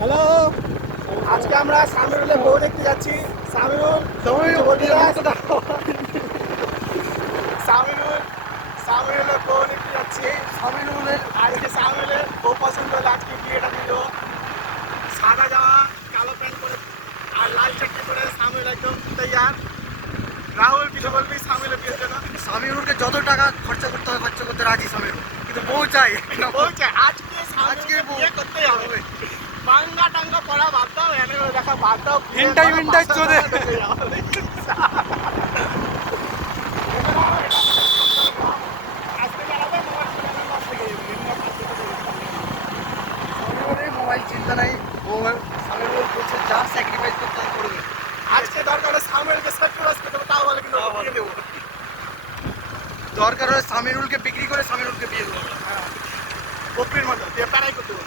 Hello, আজকে আমরা সামিরুলের বউ দেখতে যাচ্ছি। সামিরুল সামিরুল সামিরুলের বউ দেখতে যাচ্ছি। আজকে সামিরুলের বউ পছন্দ হলে আজকে বিয়েটা দিল। সাদা জামা, কালো প্যান্ট করে আর লাল চাকরি করে সামিরুল একদম তৈয়ার। রাহুল কিছু বলবি সামিরুলের বিয়ের জন্য? সামিরুলকে যত টাকা খরচা করতে হয় খরচা করতে রাজি সামিরুল, কিন্তু বউ চাই। বউ চাই আজকে, সামিরুলকে বিয়ে করতেই হবে। মাঙ্গা টাঙ্গা পড়া বাদ দাও, এনে দেখা বাদ দাও, মিন্টাই চোদে। সামিরুলের মোবাইল চিন্তা নাই, ও সামিরুল বলছে যা স্যাক্রিফাইস করতে হয় করবে। আজকে দরকার হলে সামিরুলকে স্যাক্রিফাইস করতে হবে, তাও বলে কিন্তু বিয়ে দেবো। দরকার হলে সামিরুলকে বিক্রি করে সামিরুলকে বিয়ে দেবো। বকরির মতো দিয়ে প্যারাই করতে হবে।